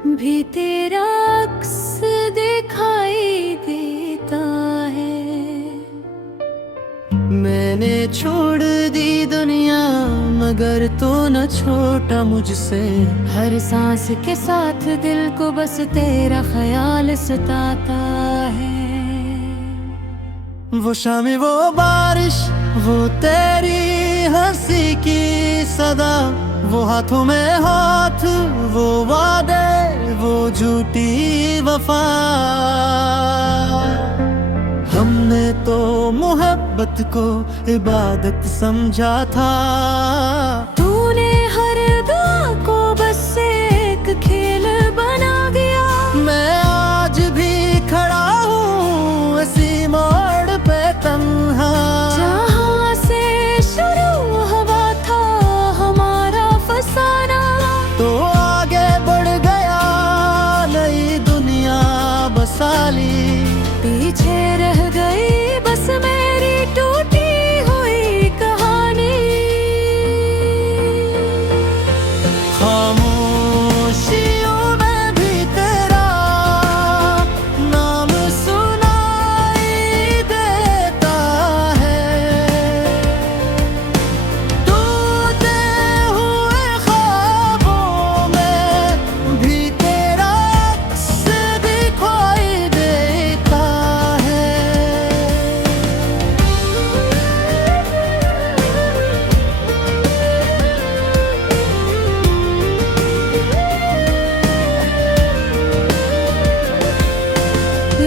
भी तेरा अक्स दिखाई देता है। मैंने छोड़ दी दुनिया मगर तो न छोटा मुझसे। हर सांस के साथ दिल को बस तेरा ख्याल सताता है। वो शामी वो बारिश, वो तेरी हंसी की सदा, वो हाथों में हाथ, वो वादे, वो झूठी वफा। हमने तो मोहब्बत को इबादत समझा था। तूने हर दुआ को बस एक खेल बना दिया। मैं आज भी खड़ा हूँ इसी मोड़ पे तन्हा। जहाँ से शुरू हुआ था हमारा फसाना, तो आगे बढ़ गया नई दुनिया बसा ली। पीछे रह गई बस मेरी टूटी हुई कहानी। खामोशियों में भी तेरा नाम सुनाई देता है। टूटे हुए ख्वाबों में भी तेरा अक्स दिखाई देता है।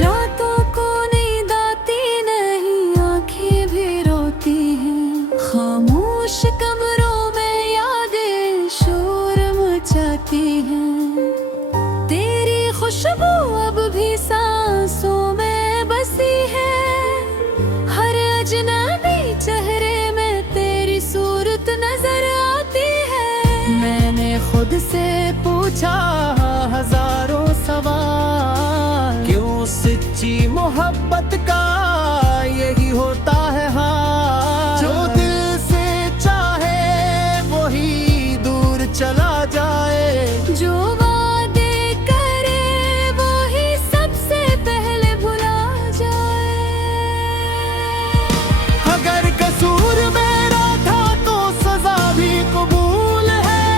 रातों को नींद आती नहीं, आंखें भी रोती हैं। खामोश कमरों में यादें शोर मचाती हैं। तेरी खुशबू अब भी सांसों में बसी है। हर अजनबी चेहरे में तेरी सूरत नजर आती है। मैंने खुद से पूछा हजारों सवाल, क्यों सच्ची मोहब्बत का यही होता है हाल। जो दिल से चाहे वही दूर चला जाए। जो वादे करे वो ही सबसे पहले भुला जाए। अगर कसूर मेरा था तो सजा भी कबूल है,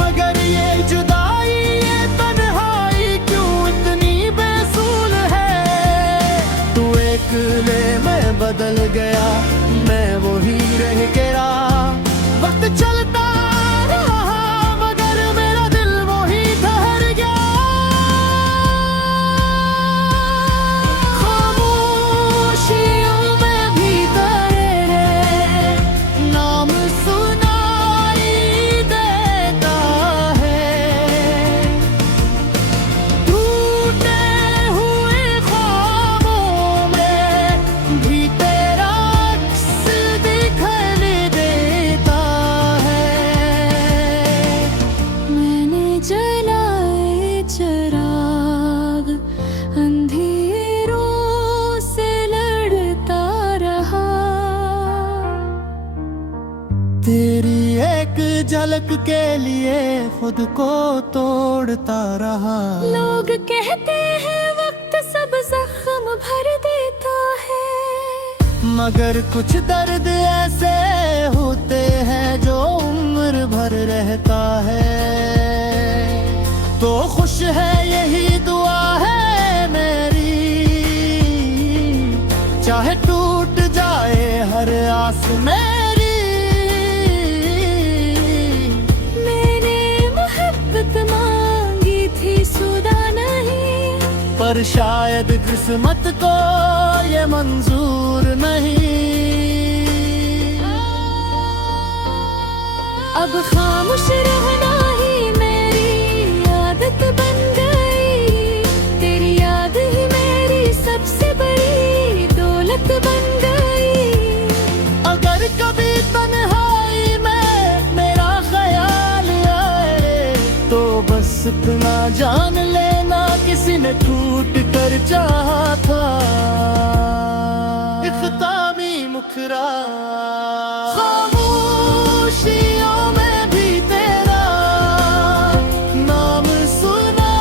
मगर ये जुदाई ये तन्हाई क्यों इतनी बेसूल है। तू एक ले मैं बदल गया, मैं वही रह गया। वक्त चलता रहा मगर मेरा दिल वही ठहर गया। खामोशियों में भी तेरे नाम सुनाई देता है। टूटे हुए ख्वाबों में भी तेरा अक्स दिखाई देता है। मैंने जलाए चिराग, अंधेरों से लड़ता रहा। तेरी एक झलक के लिए खुद को तोड़ता रहा। लोग कहते हैं वक्त सब जख्म भर देता है। मगर कुछ दर्द ऐसे होते हैं जो उम्र भर रहता है। तो खुश है यही दुआ है मेरी, चाहे टूट जाए हर आस मेरी। मैंने मोहब्बत मांगी थी सुधा नहीं, पर शायद किस्मत को ये मंजूर नहीं। अब खामोश रहना ही मेरी आदत बन गई। तेरी याद ही मेरी सबसे बड़ी दौलत बन गई। अगर कभी तन्हाई में मेरा ख्याल आए तो बस इतना जान लेना किसी ने टूट कर चाहा था। इख्तामी मुखरा खामोशियों में भी तेरा नाम सुना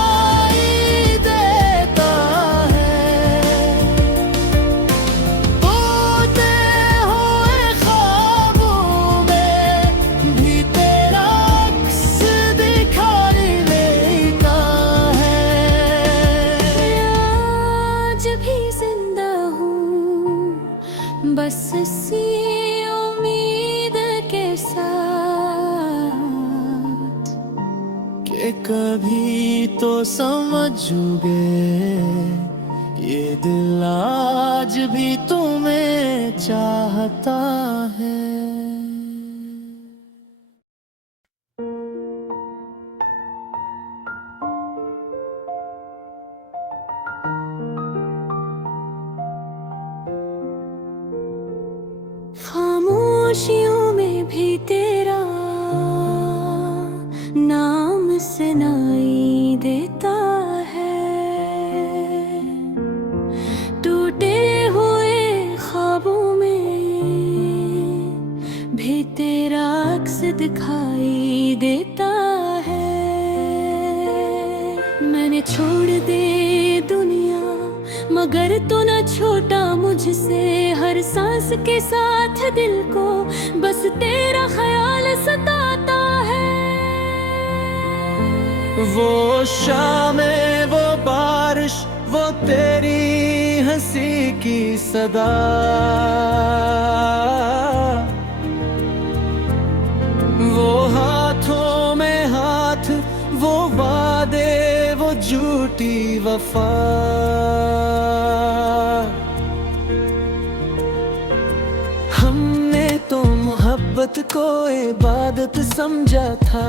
तो समझोगे, ये दिल आज भी तुम्हें चाहता है। खामोशियों में भी तेरा नाम सुनाई देता है, टूटे हुए ख्वाबों में भी तेरा अक्स दिखाई देता है। मैंने छोड़ दे दुनिया मगर तो न छोटा मुझसे, हर सांस के साथ दिल को बस तेरा ख्याल सताता है। वो शामें, वो बारिश, वो तेरी हंसी की सदा, वो हाथों में हाथ, वो वादे, वो झूठी वफा। हमने तो मोहब्बत को इबादत समझा था,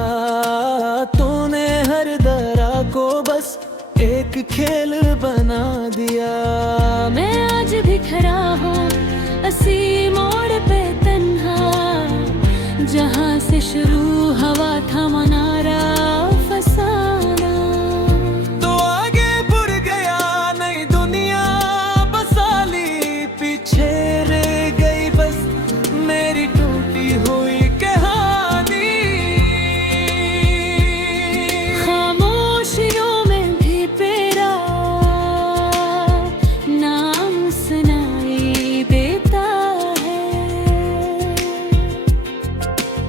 तूने हर दरा को बस एक खेल बना दिया। मैं आज बिखरा हूँ असी मोड़ पे तन्हा, जहाँ से शुरू हवा था मनारा फसाना। तो आगे बुर गया नई दुनिया बसाली, पीछे रह गई बस मेरी टूटी हुई कहानी। खामोशियों में भी तेरा नाम सुनाई देता है,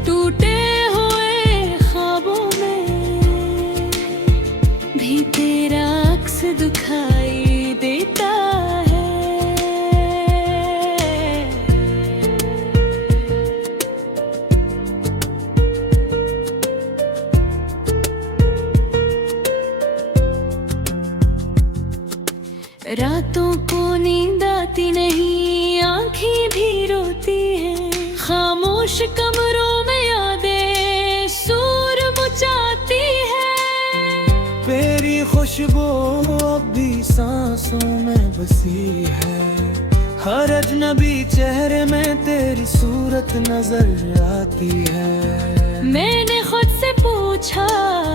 टूटे हुए ख्वाबों में भी तेरा अक्स दिखाई देता है। रातों को नींद आती नहीं, आंखें भी रोती हैं, खामोश कमरों में यादें सूर मचाती है। तेरी खुशबू अब भी सांसों में बसी है, हर अजनबी चेहरे में तेरी सूरत नजर आती है। मैंने खुद से पूछा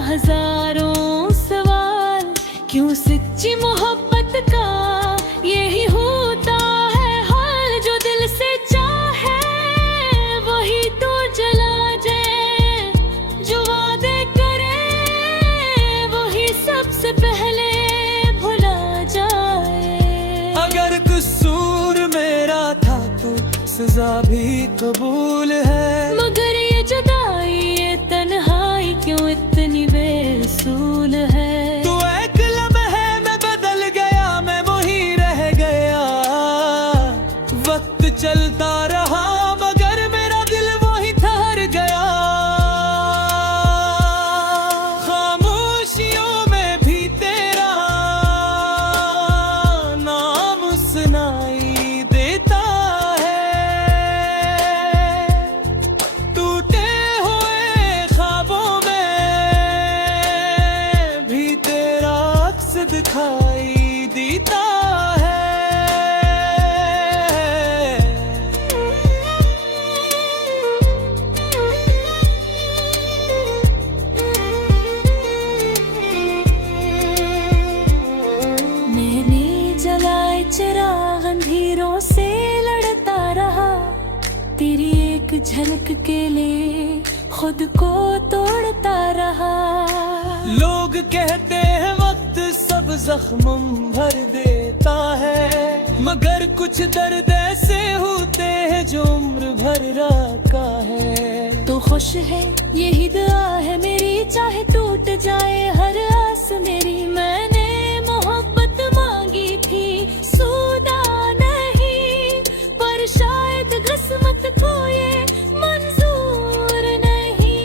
हजारों सवाल, क्यों सच्ची मोहब्बत का यही होता है हाल। जो दिल से चाहे वही तो जला जाए, जो वादे करे वही सबसे पहले भुला जाए। अगर कसूर मेरा था तो सजा भी कबूल है, मगर ये जुदाई, ये तन्हाई क्यों इतनी बेसूल है। तू एक लम्हे में बदल गया, मैं वही रह गया। वक्त चलता रहा मगर मेरा दिल वही ठहर गया। खामोशियों में भी तेरा नाम सुनाई देता है, टूटे हुए ख्वाबों में भी तेरा अक्स दिखाई देता है। मैंने जलाए चिराग अंधेरों से लड़ता रहा, तेरी एक झलक के लिए खुद को तोड़ता रहा। लोग कहते हैं वक्त सब जख्म भर देता है, मगर कुछ दर्द ऐसे होते हैं जो उम्र भर रखा है। तो खुश है यही दुआ है मेरी, चाहे टूट जाए हर आस मेरी। मैंने मोहब्बत मांगी थी सूदा नहीं, पर शायद किस्मत को ये मंजूर नहीं।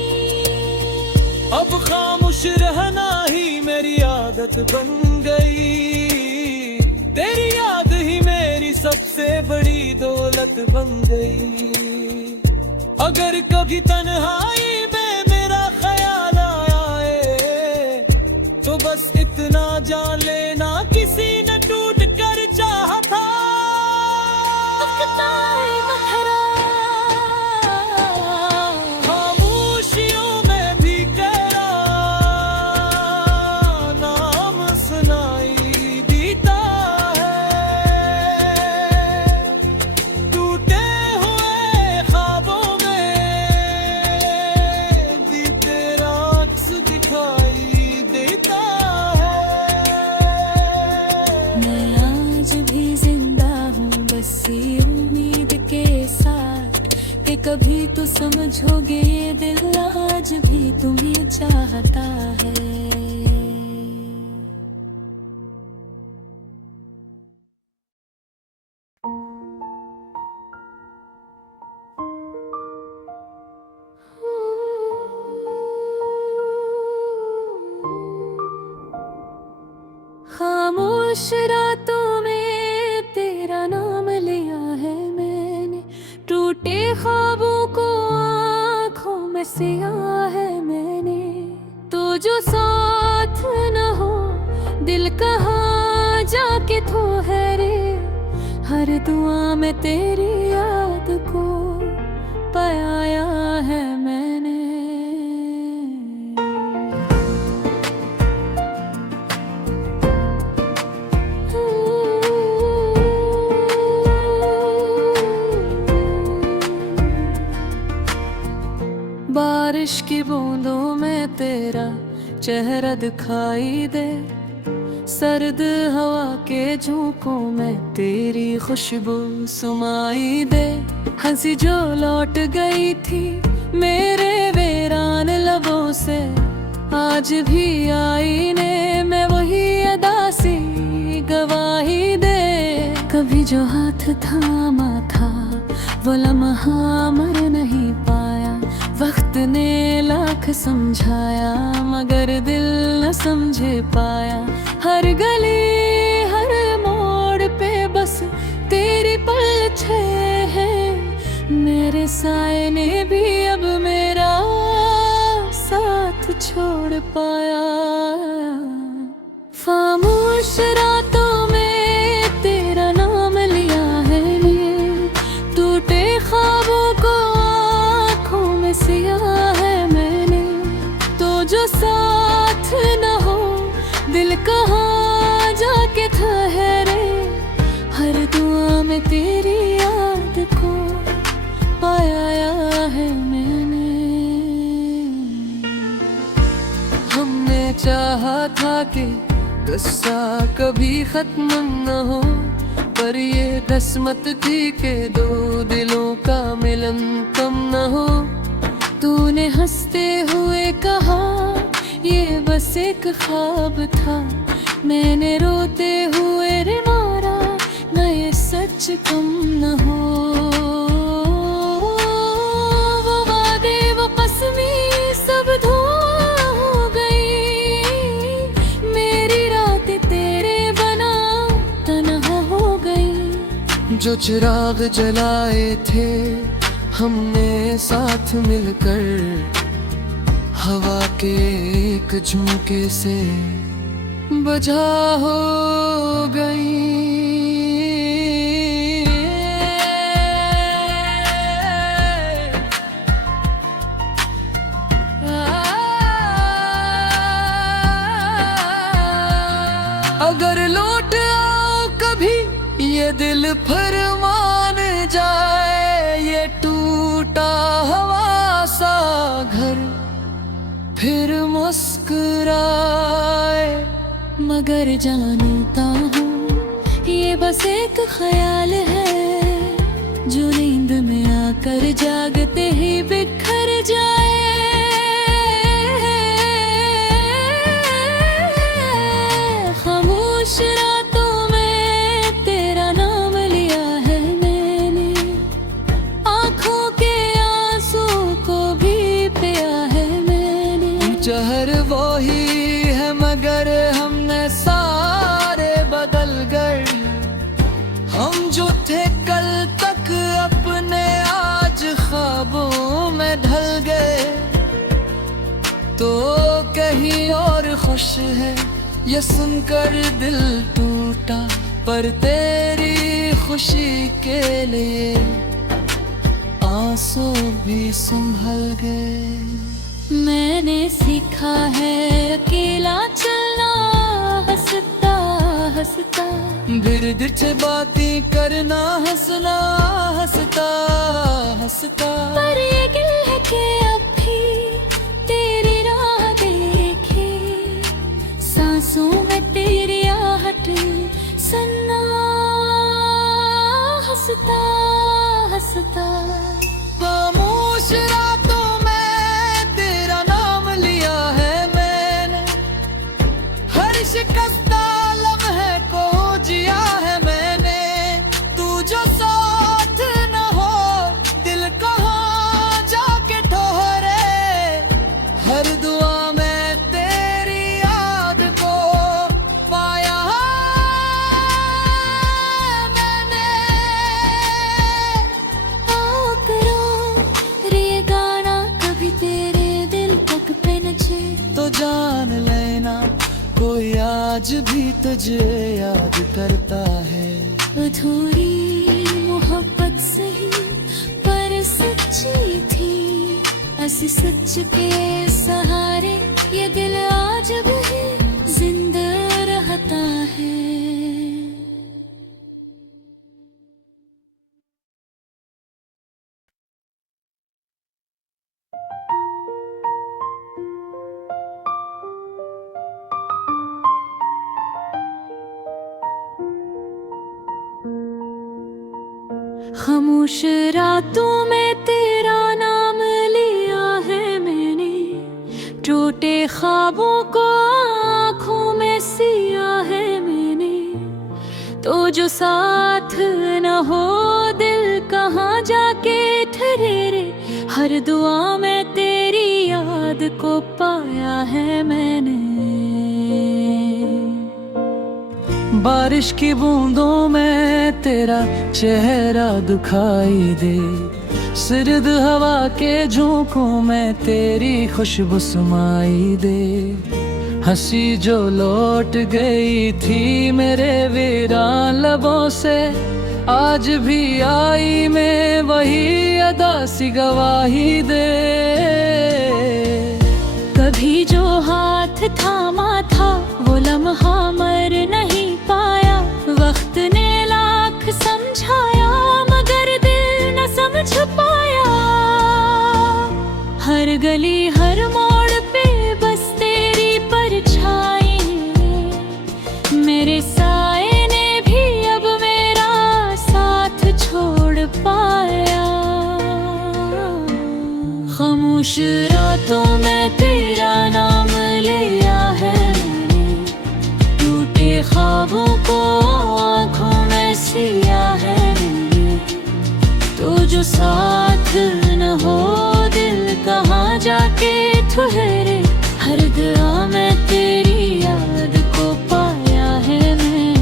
अब खामोश रहना ही मेरी आदत बन गई। तेरी याद ही मेरी सबसे बड़ी दौलत बन गई। अगर कभी तन्हाई में मेरा ख्याल आए तो बस इतना जान लेना किसी ने टूट कर चाहा था। खामोशियों में भी तेरा नाम सुनाई देता है। टूटे हुए ख्वाबों में भी तेरा अक्स दिखाई देता है। मैं आज भी जिंदा हूँ बस ये उम्मीद के साथ कि कभी तो समझोगे ये दिल आज भी तुम्हें चाहता है। खामोश रातों में तेरा नाम लिया है मैंने, टूटे ख्वाबों को आँखों में सिया है मैंने। तो जो साथ न हो दिल कहाँ जाके ठहरे, हर दुआ में तेरी याद को पाया है मैंने। बारिश की बूंदों में तेरा चेहरा दिखाई दे, सर्द हवा के झोंकों में तेरी खुशबू सुमाई दे। हंसी जो लौट गई थी मेरे वीरान लबों से, आज भी आईने में वही अदा सी गवाही दे। कभी जो हाथ थामा था वो लम्हा मर नहीं पाया, वक्त ने लाख समझाया मगर दिल न समझे पाया। हर गली हर मोड़ पे बस तेरी पलछे हैं, मेरे साए ने भी अब मेरा साथ छोड़ पाया। खामोश रातों में तेरा नाम लिया है मैंने, टूटे ख्वाबों को आँखों में सिया है मैंने। तो जो साथ न हो दिल कहाँ जाके ठहरे, हर दुआ में तेरी याद को पाया है मैंने। हमने चाहा था कि गुस्सा कभी खत्म न हो, पर ये किस्मत थी कि दो दिलों का मिलन कम न हो। तूने हंसते हुए कहा ये बस एक ख्वाब था, मैंने रोते हुए रे मारा न ये सच कम न हो। वो वादे वो कसमी सब धुआं हो गई, मेरी रात तेरे बना तन्हा हो गई। जो चिराग जलाए थे हमने साथ मिलकर, हवा के एक झोंके से बुझा हो गई। अगर लौट आओ कभी ये दिल फरमान जाए, ये टूटा हवा सा घर फिर मुस्कुराए। मगर जानता हूँ ये बस एक ख्याल है, जो नींद में आकर जागते ही बिखर जाए। खामोश रातों में तेरा नाम लिया है मैंने, आँखों के आंसू को भी पिया है मैंने। जहर वो ही है मगर हमने ये सुनकर दिल टूटा, पर तेरी खुशी के लिए आंसू भी संभल गए। मैंने सीखा है अकेला चलना, हंसता हंसता धीरे से बातें करना, हंसना हंसता हंसता। पर ये गिल है कि अब भी तेरी राह देखे, सांसों में तेरी आहट सुनना, हंसता हंसता। खामोश रातों में तेरा नाम लिया है मैंने, हर शिकस्ता लम्हे को जिया है मैंने। तू जो साथ न हो दिल कहाँ जाके ठहरे, हर दुआ में तेरी याद को पाया मैंने। आओ करो रे गाना कभी तेरे दिल तक पहुंचे, तो जान लेना कोई आज भी तुझे याद करता है। अधूरी मोहब्बत सही पर सच्ची थी, ऐसे सच के सहारे ये दिल आज भी जिंदा रहता है। खामोश रातों में तेरा नाम लिया है मैंने, टूटे ख्वाबों को आँखों में सिया है मैंने। तो जो साथ न हो दिल कहाँ जाके ठहरे, हर दुआ में तेरी याद को पाया है मैंने। बारिश की बूंदों में तेरा चेहरा दिखाई दे, सर्द हवा के झोंकों में तेरी खुशबू समाई दे। हंसी जो लौट गई थी मेरे वीरान लबों से, आज भी आई मैं वही अदा सी गवाही दे। कभी जो हाथ थामा था वो लम्हा मर नहीं पाया, वक्त ने लाख समझाया मगर दिल न समझ पाया। हर गली हर मोड़ पे बस तेरी परछाई है, मेरे साए ने भी अब मेरा साथ छोड़ पाया। खामोश रातों में तेरा नाम लिया है मैंने, टूटे ख्वाबों को आँखों में सिया है मैंने। तो जो साथ न हो दिल कहाँ जाके ठहरे, हर दुआ में तेरी याद को पाया है मैंने।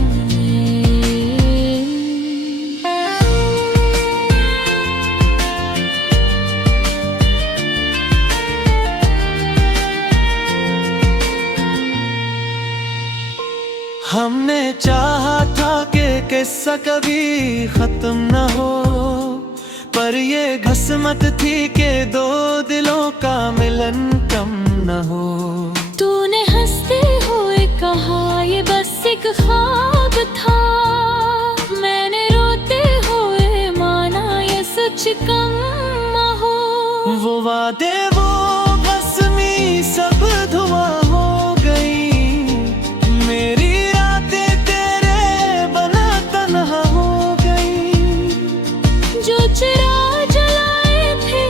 हमने चाहा था कि किस्सा कभी खत्म न हो, पर ये किस्मत थी कि दो दिलों का मिलन कम न हो। तूने हंसते हुए कहा ये बस एक ख्वाब था, मैंने रोते हुए माना ये सच कम हो। वो वादे वो कसमी सब धुआं हो गई, मेरी रातें तेरे बना तन्हा हो गई। जो चिराग जलाए थे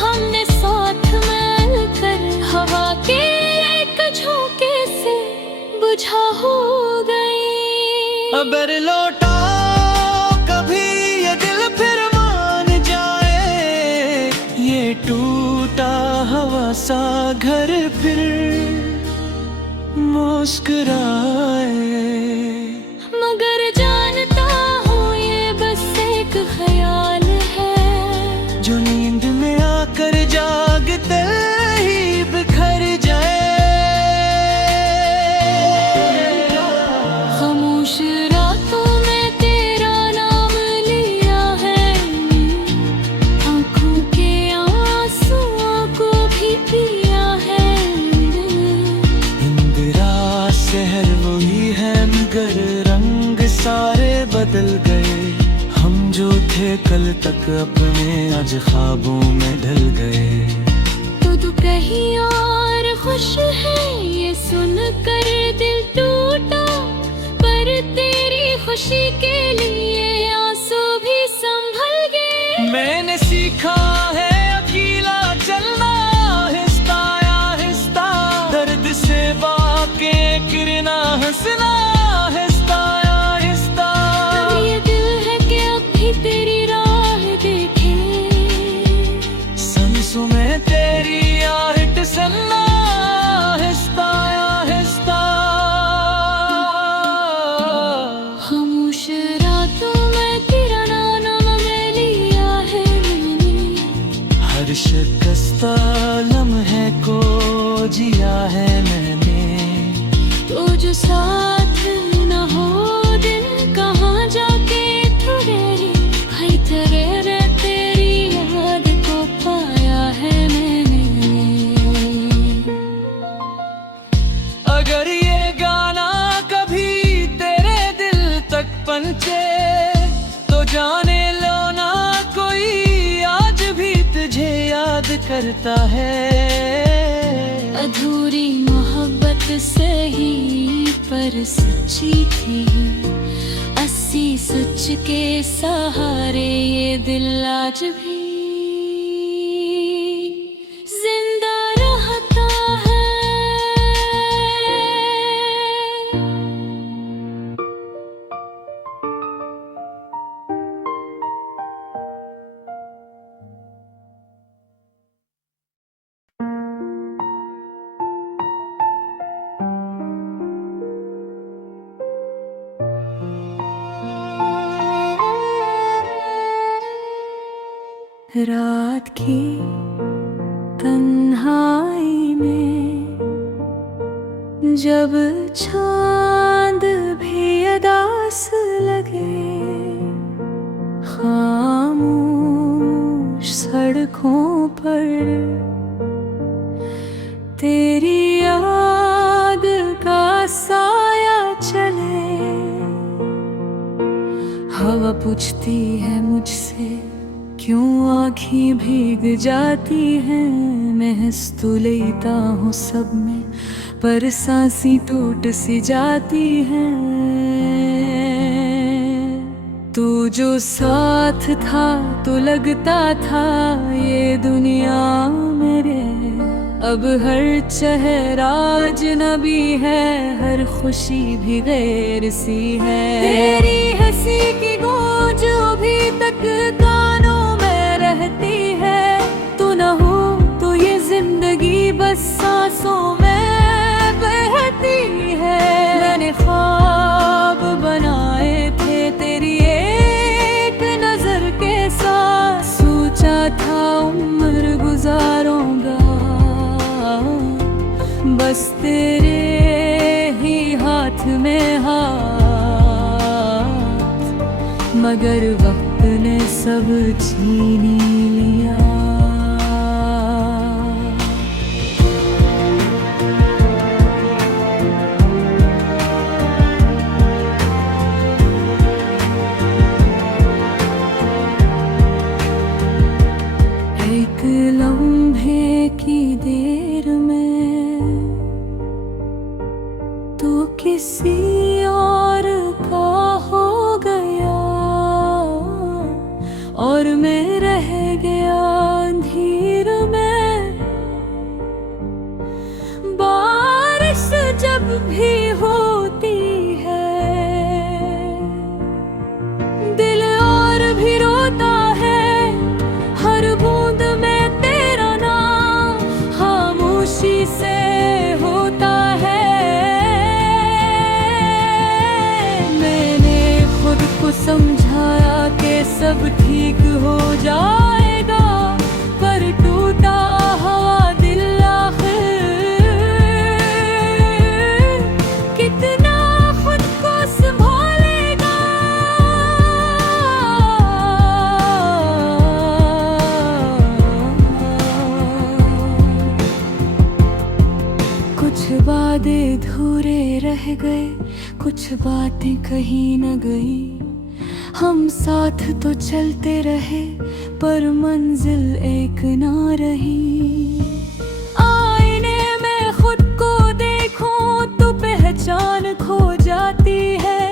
हमने साथ मिलकर, हवा के एक झोंके से बुझा हो गई। अगर लौटा कभी ये दिल फिर मान जाए, ये टूटा हवा सा घर फिर मुस्कुराए। मगर जानता हूँ ये बस एक ख्याल है, जो नींद में आकर जागते ही बिखर जाए। शहर वही है मगर रंग सारे बदल गए। हम जो थे कल तक अपने आज ख्वाबों में ढल गए। तू कहीं और खुश है ये सुन कर दिल टूटा, पर तेरी खुशी के लिए आंसू भी संभल गए। मैंने सीखा है अकेला चलना, आहिस्ता आहिस्ता दर्द से बाके गिरना, हंसना आहिस्ता आहिस्ता। ये दिल है कि अब भी तेरी राह देखे, सांसों में तेरी आहट सुनना आहिस्ता आहिस्ता। खामोश रातों में तेरा नाम मैं लिया है मैंने, हर शिकस्ता लम्हे को जिया है मैंने। तो जो साथ न हो दिन कहाँ जाके तू रही, हर तरह तेरी याद को पाया है मैंने। अगर ये गाना कभी तेरे दिल तक पहुंचे तो जाने लो ना कोई आज भी तुझे याद करता है। अधूरी मोहब्बत सही पर सच्ची थी, 80 सच के सहारे ये दिल आज भी जिंदा रहता है। रात की तन्हाई में जब चांद भी अदास लगे, खामोश सड़कों पर तेरी याद का साया चले। हवा पूछती है मुझसे क्यों आँखें भीग जाती हैं, महस तो लेता हूँ सब में पर सांसी टूट सी जाती हैं। तू जो साथ था तो लगता था ये दुनिया मेरे, अब हर चेहरा अजनबी है, हर खुशी भी गैर सी है। तेरी हंसी की गूंज अभी तक कानों में रहती है, तू न हो तो ये जिंदगी बस सांसों में बहती है। मैंने ख्वाब बनाए थे तेरी एक नजर के साथ, सोचा था उम्र गुजारूंगा बस तेरे ही हाथ में हाथ, मगर वक्त ने सब छीन लिया। एक लम्हे की देर में तो किसी और का हो गया, और मैं रह गया अंधेर में। बारिश जब भी होती है दिल और भी रोता है, हर बूंद में तेरा नाम खामोशी से होता है। मैंने खुद को समझाया कि सब ठीक हो जाएगा, पर टूटा हवा दिल आखिर कितना खुद को संभालेगा। कुछ वादे अधूरे रह गए, कुछ बातें कहीं न गई। हम साथ तो चलते रहे पर मंजिल एक ना रही। आईने में खुद को देखूं तो पहचान खो जाती है।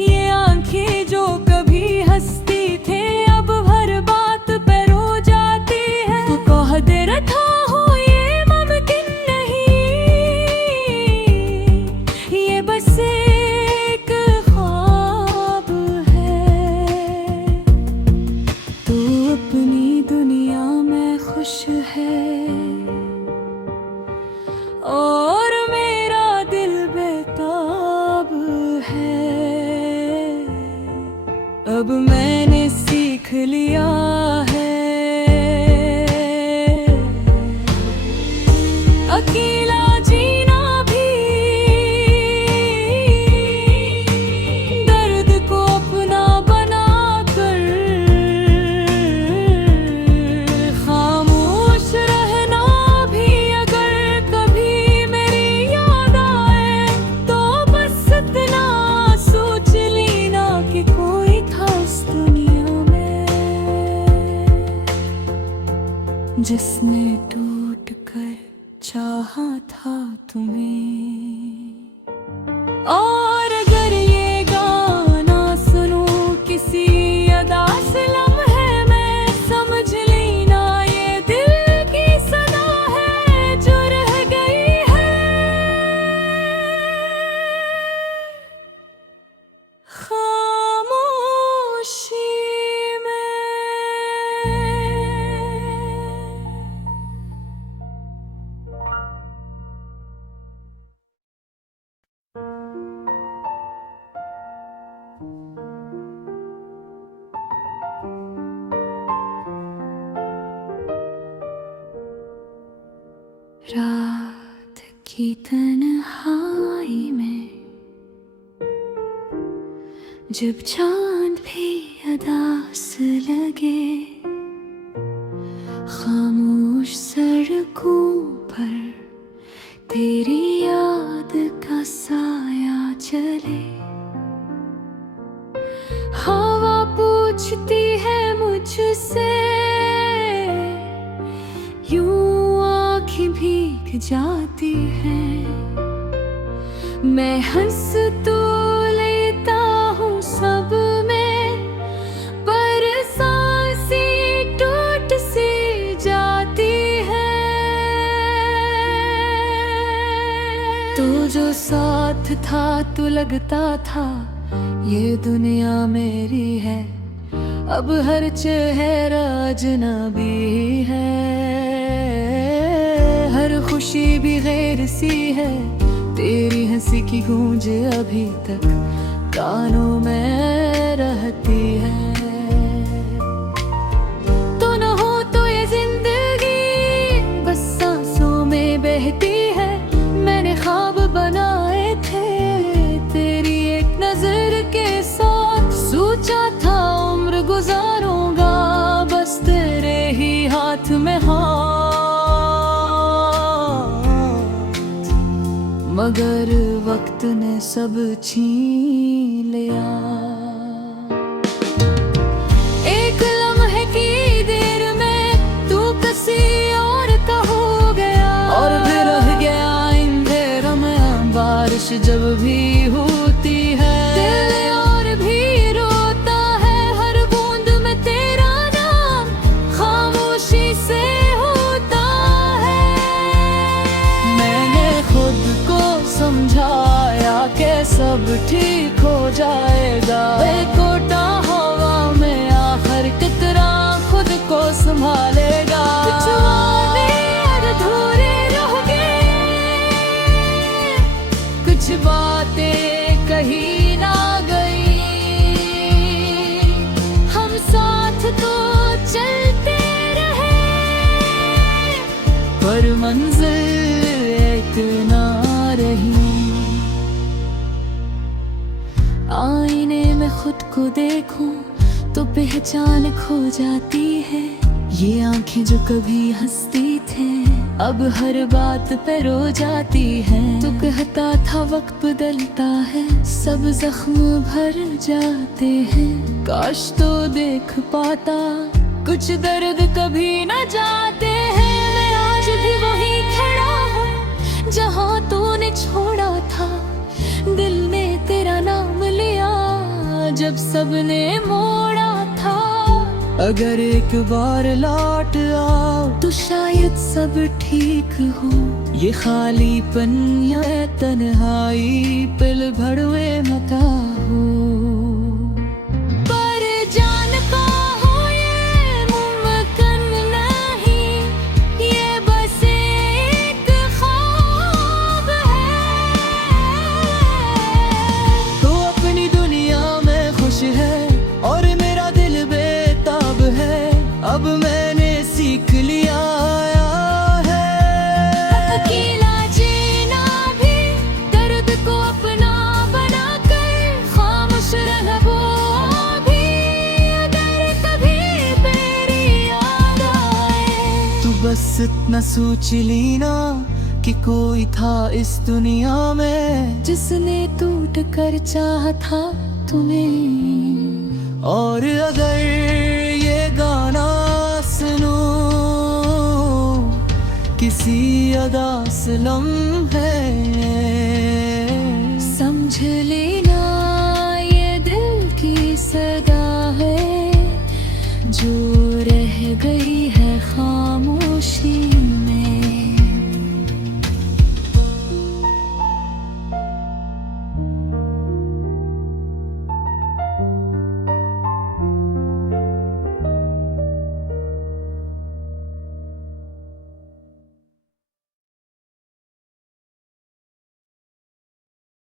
ये आंखें जो कभी हंसती थे अब हर बात पे रो जाती है। तू कह दे रहा हूँ ये मुमकिन नहीं, ये बस एक ख्वाब है। तू अपनी दुनिया में खुश है और मेरा दिल बेताब है। अब मैंने सीख लिया है अकेला जीना भी, दर्द को अपना बना कर खामोश रहना भी। अगर कभी मेरी याद आए तो बस इतना सोच लेना कि कोई था इस दुनिया में जिसने टूट कर चाहा था तुम्हें। और अगर ये गाना सुनूं किसी अदास लम्हे में, समझ लेना ये दिल की सदा है जो रह गई है खामोशी में। रात की तन्हाई में जब चांद भी अदास लगे, खामोश सड़कों पर तेरी याद का साया चले। हवा पूछती है मुझसे, यूं आँखें भीग जाती हैं। मैं हंस तो लेता हूँ सब में, पर सांसें टूट सी जाती है। तो जो साथ था तो लगता था ये दुनिया मेरी है, अब हर चेहरा अजनबी है। हर खुशी भी गैर सी है, तेरी हंसी की गूंज अभी तक कानों में रहती है। तो न हो तो ये जिंदगी बस सांसों में बहती है। मैंने ख्वाब बनाए थे तेरी एक नजर के साथ, सोचा था उम्र गुजारूंगा बस तेरे ही हाथ में हाथ। मगर वक्त ने सब छीन लिया। एक लम्हे की देर में तू किसी और का हो गया, और भी रह गया अंधेरा में बारिश जब भी होती है। दिल और भी रोता है, हर बूंद में तेरा नाम खामोशी से होता है। मैंने खुद को समझाया कि सब ठीक हो जाएगा। बेकोटा हवा में आखिर कितना खुद को संभालेगा। कुछ वादे अधूरे रह गए, कुछ बातें कही ना गई। हम साथ तो चलते रहे पर मंजिल एक ना रही। आईने में खुद को देखूं तो पहचान खो जाती है। ये आंखें जो कभी हंसती थे अब हर बात पे रो जाती है। तू कहता था वक्त बदलता है, सब जख्म भर जाते हैं। काश तो देख पाता कुछ दर्द कभी न जाते हैं। मैं आज भी वही खड़ा हूँ जहाँ तूने छोड़ा था। दिल ने तेरा नाम लिया जब सबने मोड़ा था। अगर एक बार लौट आओ तो शायद सब ठीक हो। ये खालीपन या तन्हाई पल भर में मता हो। पर जानता हूँ ये मुमकिन नहीं, ये बस एक ख्वाब है। तो अपनी दुनिया में खुश है और मेरा दिल बेताब है। अब मैंने सीख लिया है अकेला जीना भी, दर्द को अपना बना कर खामोश रहना वो भी। अगर कभी मेरी याद आए तू बस इतना सोच लीना कि कोई था इस दुनिया में जिसने टूट कर चाहा था तुम्हें। और अगर ये गाना सुनो किसी अदा से लम्हे समझ लेना